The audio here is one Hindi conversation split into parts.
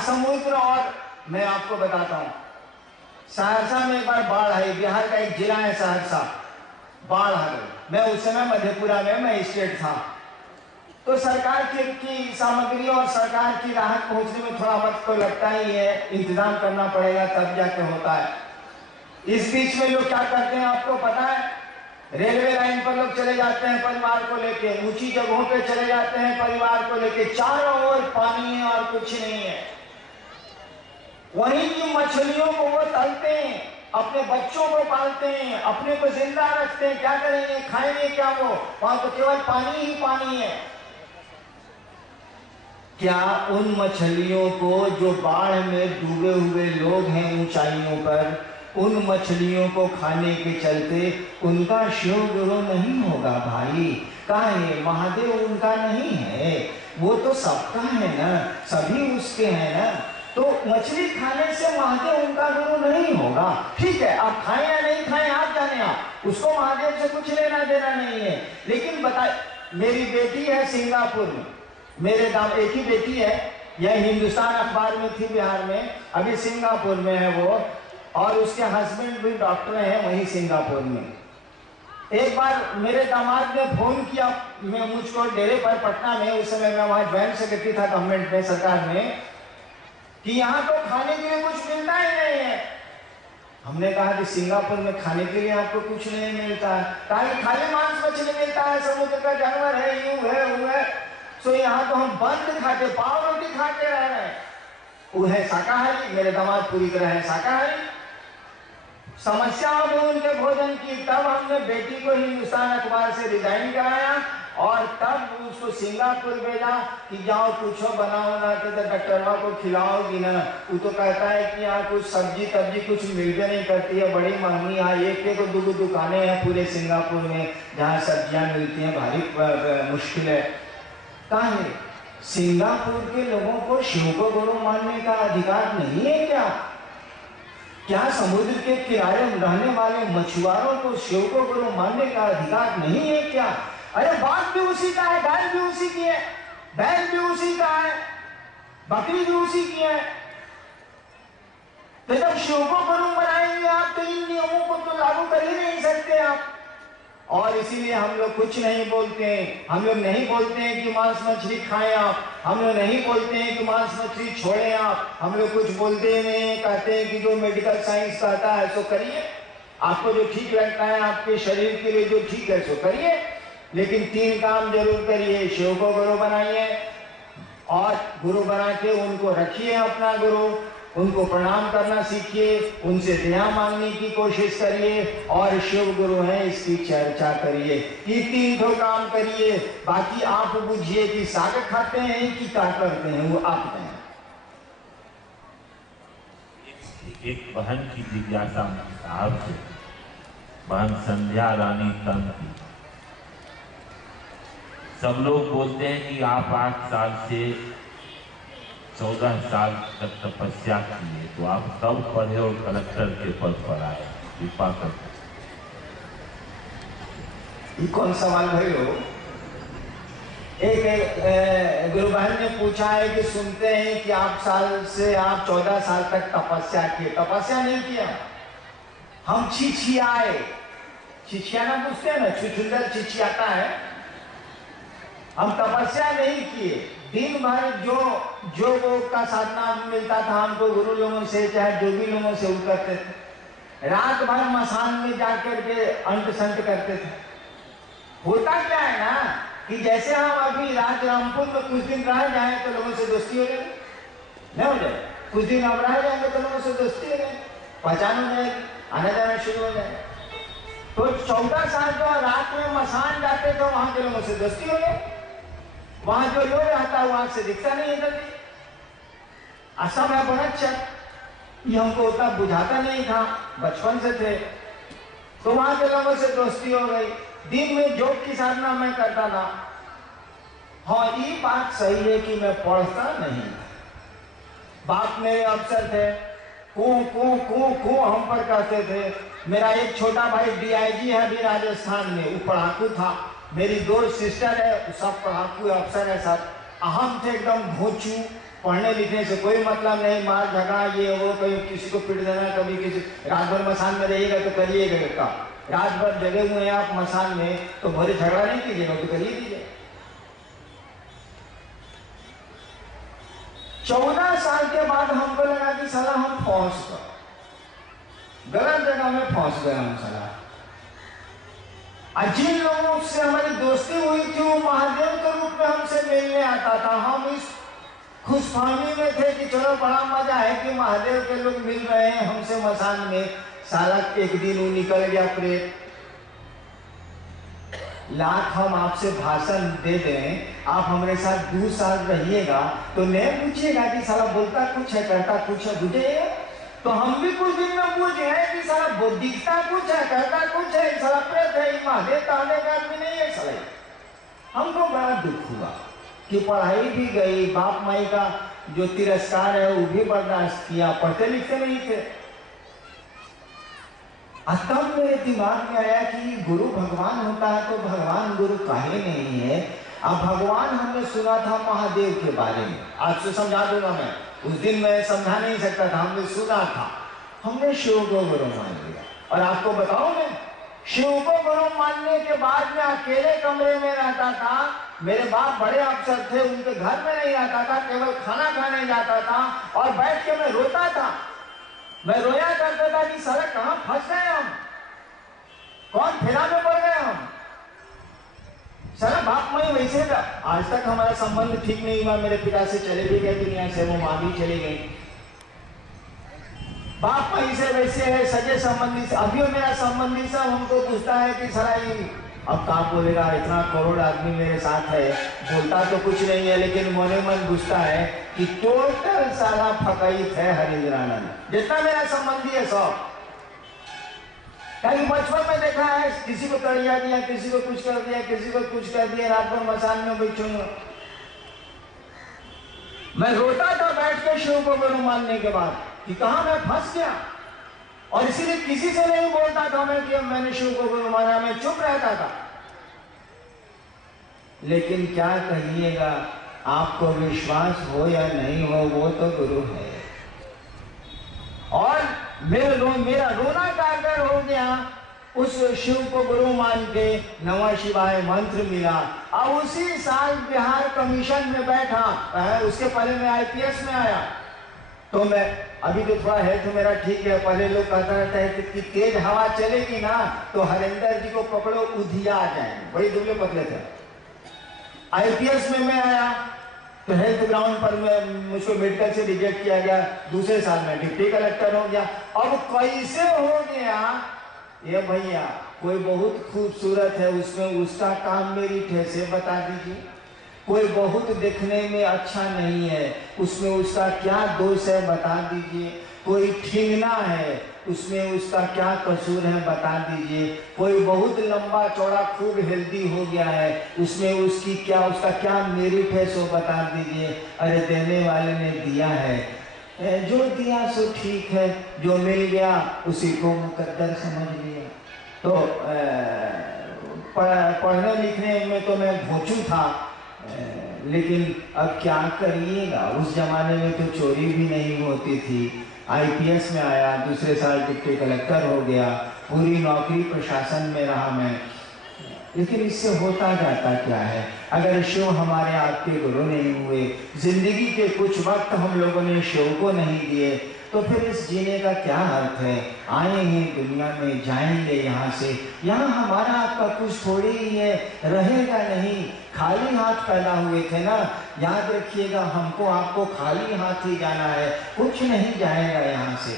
समुद्र। और मैं आपको बताता हूं, सहरसा में एक बार बाढ़ आई, बिहार का एक जिला है सहरसा, बाढ़ आ गई। मैं उस समय मधेपुरा में मजिस्ट्रेट था। तो सरकार की सामग्री और सरकार की राहत पहुंचने में थोड़ा वक्त तो लगता ही है, इंतजाम करना पड़ेगा, तब जाके होता है। इस बीच में लोग क्या करते हैं आपको पता है, रेलवे लाइन पर लोग चले जाते हैं परिवार को लेके, ऊंची जगहों पे चले जाते हैं परिवार को लेके, चारों ओर पानी है और कुछ नहीं है। वहीं की मछलियों को वो तलते हैं, अपने बच्चों को पालते हैं, अपने को जिंदा रखते हैं। क्या करेंगे, खाएंगे क्या? वो वहां तो केवल पानी ही पानी है। क्या उन मछलियों को, जो बाढ़ में डूबे हुए लोग हैं ऊंचाइयों पर, उन मछलियों को खाने के चलते उनका शिव गुरु नहीं होगा भाई? काहे? महादेव उनका नहीं है, वो तो सबका है ना, सभी उसके हैं ना। तो मछली खाने से महादेव उनका गुरु नहीं होगा। ठीक है, आप खाएं या नहीं खाएं आप जाने, आप उसको महादेव से कुछ लेना देना नहीं है। लेकिन बताए, मेरी बेटी है सिंगापुर में, मेरे दाम एक ही बेटी है, यह हिंदुस्तान अखबार में थी बिहार में, अभी सिंगापुर में है वो, और उसके हस्बैंड भी डॉक्टर हैं वहीं सिंगापुर में। एक बार मेरे दामाद ने फोन किया मैं मुझको डेरे पर पटना में, उस समय मैं वहां ज्वाइंट सेक्रेटरी था गवर्नमेंट में, सरकार में, कि यहाँ तो खाने के लिए कुछ मिलता ही नहीं है। हमने कहा कि सिंगापुर में खाने के लिए आपको कुछ नहीं मिलता है, खाली मांस मछली मिलता है, समुद्र का जानवर है, यूं है वो है। सो यहाँ तो हम बंद खाते, पाव रोटी खाते रह रहे हैं। वो है शाकाहारी, मेरे दामाद पूरी तरह है शाकाहारी। समस्या हो गई उनके भोजन की, तब हमने बेटी को हिंदुस्तान अखबार से रिजाइन कराया और तब उसको सिंगापुर भेजा कि जाओ कुछ बनाओ ना, तो डॉक्टरवा को खिलाओगी ना। वो तो कहता है कि यहाँ कुछ सब्जी तब्जी कुछ मिलते नहीं करती है, बड़ी महंगी। यहाँ एक दो दुकानें हैं पूरे सिंगापुर में जहाँ सब्जियां मिलती हैं, भारी मुश्किल है। कहाँ है? सिंगापुर के लोगों को शिव को गुरु मानने का अधिकार नहीं है क्या? क्या समुद्र के किनारे रहने वाले मछुआरों को शिव को गुरु मानने का अधिकार नहीं है क्या? अरे बाघ भी उसी का है, गाय भी उसी की है, बैल भी उसी का है, बकरी भी उसी की है। तो जब शिव को गुरु बनाएंगे आप, तो इन नियमों को तो लागू कर ही नहीं सकते आप। और इसीलिए हम लोग कुछ नहीं बोलते हैं। हम लोग नहीं बोलते हैं कि मांस मछली खाएं आप, हम लोग नहीं बोलते हैं कि मांस मछली छोड़ें आप, हम लोग कुछ बोलते नहीं, कहते हैं कि जो मेडिकल साइंस कहता है सो करिए, आपको जो ठीक लगता है आपके शरीर के लिए जो ठीक है सो करिए, लेकिन 3 काम जरूर करिए। शिव को गुरु बनाइए और गुरु बना के उनको रखिए अपना गुरु, उनको प्रणाम करना सीखिए, उनसे दया मांगने की कोशिश करिए और शिव गुरु हैं इसकी चर्चा करिए। ये 3 काम करिए। बाकी आप बुझिए कि साग खाते हैं कि क्या करते हैं, वो आप कहें। एक बहन की जिज्ञासा साहब से, बहन संध्या रानी तंग की। सब लोग बोलते हैं कि आप 8 साल से 14 साल तक तपस्या किए, तो आप कब पढ़े और कलेक्टर के पद पर आए? कृपा कर। ये कौन सवाल भाई हो? एक गुरु बहन ने पूछा है कि सुनते हैं कि आप 14 साल तक तपस्या किए। तपस्या नहीं किया, हम छिछियाए। छिछियाना पूछते हैं ना, छुछुंदर छिछियाता है। हम तपस्या नहीं किए, दिन भर जो योग का साधना मिलता था हमको गुरु लोगों से, चाहे जोगी लोगों से, वो करते थे। रात भर मसान में जाकर के अंत संत करते थे। होता क्या है ना कि जैसे हम अभी राजरामपुर में कुछ दिन रह जाए तो लोगों से दोस्ती हो जाए, नहीं हो जाए? कुछ दिन हम रह जाएंगे तो लोगों से दोस्ती हो जाए, पहचान हो जाएगी, आना जाना शुरू हो जाए। तो 14 साल जो रात में मसान जाते थे वहां के लोगों से दोस्ती हो गई। वहां जो लोग रहता है वहां से दिखता नहीं है जल्दी, असम है बड़च्चक। ये हमको उतना बुझाता नहीं था, बचपन से थे, तो वहां के लोगों से दोस्ती हो गई। दिन में योग की साधना मैं करता था। हाँ, ये बात सही है कि मैं पढ़ता नहीं। बाप मेरे अफसर थे, कू हम पर कहते थे। मेरा एक छोटा भाई डीआईजी है अभी राजस्थान में, वो पढ़ाकू था। मेरी 2 सिस्टर है, सब पढ़ाकू अफसर है सब। हम थे एकदम भोचू, पढ़ने लिखने से कोई मतलब नहीं, मार झगड़ा ये वो, कहीं किसी को पीट देना, कभी किसी, रात भर मसान में रहिएगा तो करिएगा का, रात भर जगे हुए हैं आप मसान में तो भरे झगड़ा नहीं कीजिएगा, तो करिए दीजिए। 14 साल के बाद हमको लगा कि साला हम फंस गए, गलत जगह में फंस गए हम साला। जिन लोगों से हमारी दोस्ती हुई थी वो महादेव के रूप में हमसे मिलने आता था, हम इस खुशफहमी में थे कि चलो बड़ा मजा है कि महादेव के लोग मिल रहे हैं हमसे मसान में। साला एक दिन वो निकल गया प्रेत। लाख हम आपसे भाषण दे दें, आप हमारे साथ 2 साल रहिएगा तो नहीं पूछिएगा कि साला बोलता कुछ है करता कुछ है, बुझे? तो हम भी कुछ दिन में पूछ गए कि साला दिखता कुछ है करता कुछ है, साला प्रेत है, महादेव कहने का आदमी नहीं है साला। हमको बड़ा दुख हुआ कि पढ़ाई भी गई, बाप माई का जो तिरस्कार है वो भी बर्दाश्त किया, पढ़ते लिखते नहीं थे। तब मेरे दिमाग में आया कि गुरु भगवान होता है तो भगवान गुरु काहे नहीं है। अब भगवान हमने सुना था महादेव के बारे में, आज से समझा दूंगा मैं, उस दिन मैं समझा नहीं सकता था, हमने सुना था, हमने शिव को गुरु मान लिया। और आपको बताऊं मैं, शिव को गुरु मानने के बाद में अकेले कमरे में रहता था। मेरे बाप बड़े अफसर थे, उनके घर में नहीं रहता था, केवल खाना खाने जाता था और बैठ के मैं रोता था। मैं रोया करता था कि साला कहां फंस गए हम, कौन फेरा में पड़ गए हम। साला बाप माई वैसे था, आज तक हमारा संबंध ठीक नहीं हुआ। मेरे पिता से चले भी गए दुनिया से, वो मां भी चली गई। बाप माई से वैसे है, सगे संबंधी से। अभी मेरा संबंधी सब हमको पूछता है कि साला अब कहाँ बोलेगा, इतना करोड़ आदमी मेरे साथ है, बोलता तो कुछ नहीं है लेकिन मने मन पूछता है कि टोटल साला फकईत है हरिंद्रानंद, जितना मेरा संबंधी है सब। कहीं बचपन में देखा है किसी को तड़िया दिया, किसी को कुछ कर दिया, किसी को कुछ कर दिया, रात भर मसान में बैठूंगा। मैं रोता था बैठ के शिव को गुरु मानने के बाद कि कहां मैं फंस गया, और इसीलिए किसी से नहीं बोलता था मैं कि मैंने शिव को गुरु माना, मैं चुप रहता था। लेकिन क्या कहिएगा, आपको विश्वास हो या नहीं हो, वो तो गुरु है। और मेरा रोना काकर हो गया उस शिव को गुरु मान के। नमः शिवाय मंत्र मिला। अब उसी साल बिहार कमीशन में बैठा, उसके पहले मैं IPS में आया। तो मैं अभी तो थोड़ा हेल्थ मेरा ठीक है, पहले लोग कहता रहता है कि तेज हवा चलेगी ना तो हरिंदर जी को पकड़ो उधिया आ जाएंगे, बड़ी दुबले पतले थे। IPS में मैं आया तो हेल्थ ग्राउंड पर मुझको मेडिकल से रिजेक्ट किया गया। दूसरे साल में डिप्टी कलेक्टर हो गया। अब कैसे हो गया ये भैया, कोई बहुत खूबसूरत है, उसमें उसका काम मेरिट है से बता दीजिए। कोई बहुत देखने में अच्छा नहीं है, उसमें उसका क्या दोष है बता दीजिए। कोई ठिंगना है, उसमें उसका क्या कसूर है बता दीजिए। कोई बहुत लंबा चौड़ा खूब हेल्दी हो गया है, उसमें उसका क्या मेरिट है सो बता दीजिए। अरे देने वाले ने दिया है, जो दिया सो ठीक है, जो मिल गया उसी को मुकद्दर समझ लिया। तो पढ़ने लिखने में तो मैं भोचू था, लेकिन अब क्या करिएगा, उस जमाने में तो चोरी भी नहीं होती थी। IPS में आया, दूसरे साल डिप्टी कलेक्टर हो गया, पूरी नौकरी प्रशासन में रहा मैं। लेकिन इससे होता जाता क्या है, अगर शिव हमारे आपके गुरु नहीं हुए, जिंदगी के कुछ वक्त हम लोगों ने शिव को नहीं दिए, तो फिर इस जीने का क्या अर्थ है। आए हैं दुनिया में, जाएंगे यहाँ से, यहाँ हमारा आपका कुछ थोड़ी ही है, रहेगा नहीं। खाली हाथ पैदा हुए थे ना, याद रखिएगा, हमको आपको खाली हाथ ही जाना है, कुछ नहीं जाएगा यहाँ से।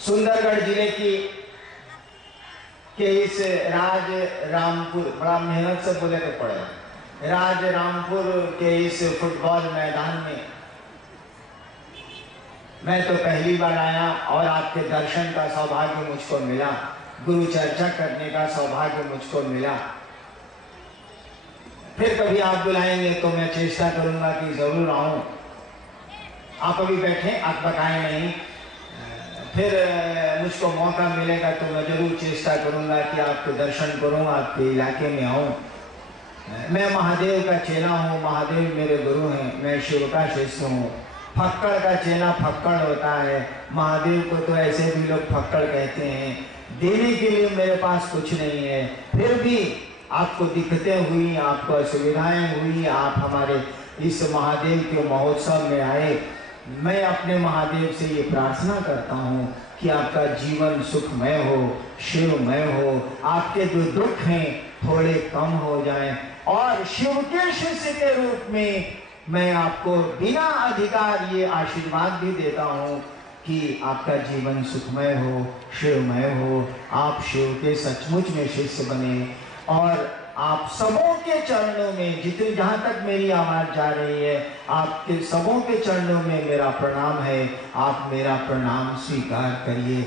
सुंदरगढ़ जिले के इस राज रामपुर, बड़ा मेहनत से बोले तो पड़े, राज रामपुर के इस फुटबॉल मैदान में मैं तो पहली बार आया और आपके दर्शन का सौभाग्य मुझको मिला, गुरु चर्चा करने का सौभाग्य मुझको मिला। फिर कभी आप बुलाएंगे तो मैं चेष्टा करूंगा कि जरूर आऊं। आप अभी बैठे, आप बताएं नहीं, फिर मुझको मौका मिलेगा तो मैं जरूर चेष्टा करूंगा कि आपके दर्शन करूं, आपके इलाके में आऊं। मैं महादेव का चेला हूँ, महादेव मेरे गुरु हैं, मैं शिव का शिष्य हूँ। फक्कड़ का चेला फक्कड़ होता है, महादेव को तो ऐसे भी लोग फक्कड़ कहते हैं। देने के लिए मेरे पास कुछ नहीं है, फिर भी आपको दिक्कतें हुई, आपको असुविधाएं हुई, आप हमारे इस महादेव के महोत्सव में आए। मैं अपने महादेव से ये प्रार्थना करता हूँ कि आपका जीवन सुखमय हो, शिवमय हो, आपके जो दुख हैं थोड़े कम हो जाएं, और शिव के शिष्य के रूप में मैं आपको बिना अधिकार ये आशीर्वाद भी देता हूँ कि आपका जीवन सुखमय हो, शिवमय हो, आप शिव के सचमुच में शिष्य बने, और आप सबों के चरणों में, जितने जहाँ तक मेरी आवाज़ जा रही है, आपके सबों के चरणों में मेरा प्रणाम है। आप मेरा प्रणाम स्वीकार करिए।